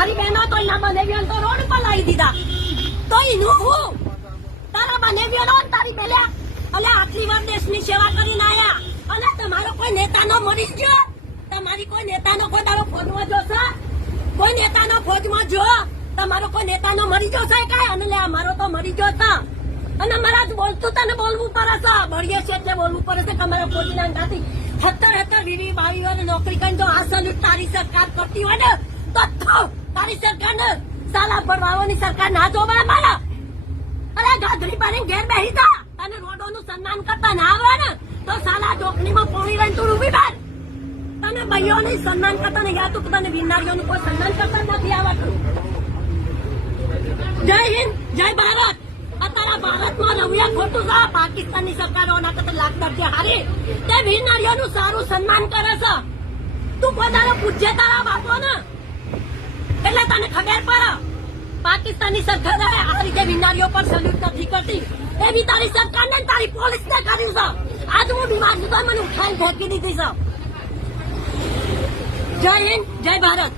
મારી બહેનો તો એના બનેવીઓ તો રોડ પર લાવી દીધા તો એનું હું તારા બનેવીઓ તારી પેલા અલે આટલી વાર દેશની સેવા કરીને આયા અને તમારો કોઈ નેતાનો મરી ગયો તમારી કોઈ નેતાનો કોઈ તારો ફોજમાં જોશે કોઈ નેતાનો ફોજમાં જો તમારો કોઈ નેતાનો મરી ગયો છે કાંઈ અને લે અમારો તો મરી ગયો હતા અને મારા જ બોલતું તને બોલવું પડે છે બળીએ છે એટલે બોલવું પડે છે કે અમારા ફોજીના અંગાથી 17 વીવી 22 નોકરી કરીને જો આ સલુટ તારી સરકાર કરતી હોય ને તો તારી સરકાર ને સાલા ભરવાઓની સરકાર ના જોવા મારા અરે ગાધડી પાડીને ઘેર બેસી જા અને રોડોનું સન્માન કરતા ના આવે ને તો સાલા ડોકણીમાં પોણી રહીને તું ઉભી બાર તને ભાઈઓને સન્માન કરતા ને યા તું તને વિનારીઓનું કોઈ સન્માન કરતા નથી આવતું જય હિન્દ જય ભારત અત્યારે ભારતમાં રવિયા ખોટું છે પાકિસ્તાનની સરકારોના કરતા લાખ દરજ્જા હારી તે વિનારીઓનું સારું સન્માન કરે છે તું પોતાનો પૂજ્ય તારા બાપો ને એટલે તને ખબર પડે પાકિસ્તાનની સરકાર આ રીતે વિનારીઓ પર સલ્યુટ નથી કરતી એવી તારી સરકાર ને તારી પોલીસ ને કર્યું છે આજ હું બીમાર છું તો મને ઉઠાઈને ફેંકી દીધી છે જય હિન્દ જય ભારત